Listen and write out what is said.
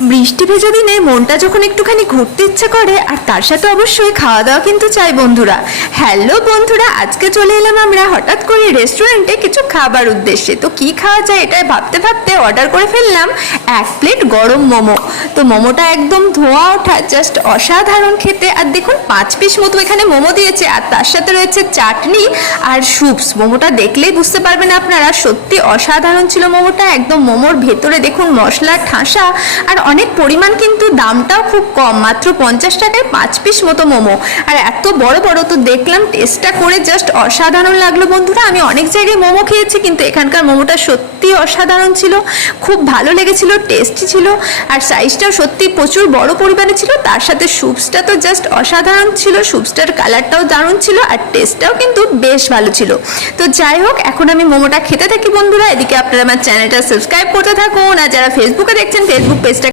বৃষ্টি ভেজা দিনে মনটা যখন একটুখানি ঘুরতে ইচ্ছে করে আর তার সাথে অবশ্যই খাওয়া দাওয়া কিন্তু চাই বন্ধুরা। হ্যালো বন্ধুরা, আজকে চলে এলাম আমরা হঠাৎ করে রেস্টুরেন্টে কিছু খাবার উদ্দেশ্যে। তো কি খাওয়া যায় এটা ভাবতে ভাবতে অর্ডার করে ফেললাম 1 প্লেট গরম মোমো। তো মোমোটা একদম ধোয়া ওঠা, জাস্ট অসাধারণ খেতে। আর দেখুন 5 পিস মতো এখানে মোমো দিয়েছে, আর তার সাথে রয়েছে চাটনি আর স্যুপস। মোমোটা দেখলেই বুঝতে পারবেন আপনারা, সত্যি অসাধারণ ছিল মোমোটা। একদম মোমোর ভেতরে দেখুন মশলার ঠাসা, আর অনেক পরিমাণ, কিন্তু দামটাও খুব কম, মাত্র 50 টাকায় 5 পিস মতো মোমো। আর এত বড় বড়। তো দেখলাম, টেস্টটা করে জাস্ট অসাধারণ লাগলো বন্ধুরা। আমি অনেক জায়গায় মোমো খেয়েছি, কিন্তু এখানকার মোমোটা সত্যি অসাধারণ ছিল, খুব ভালো লেগেছিল, টেস্টি ছিল। আর সাইজটাও সত্যি প্রচুর বড় পরিমাণে ছিল। তার সাথে স্যুপসটা তো জাস্ট অসাধারণ ছিল, স্যুপসটার কালারটাও দারুণ ছিল, আর টেস্টটাও কিন্তু বেশ ভালো ছিল। তো যাই হোক, এখন আমি মোমোটা খেতে থাকি বন্ধুরা। এদিকে আপনারা আমার চ্যানেলটা সাবস্ক্রাইব করতে থাকুন, আর যারা ফেসবুকে দেখছেন ফেসবুক পেজটা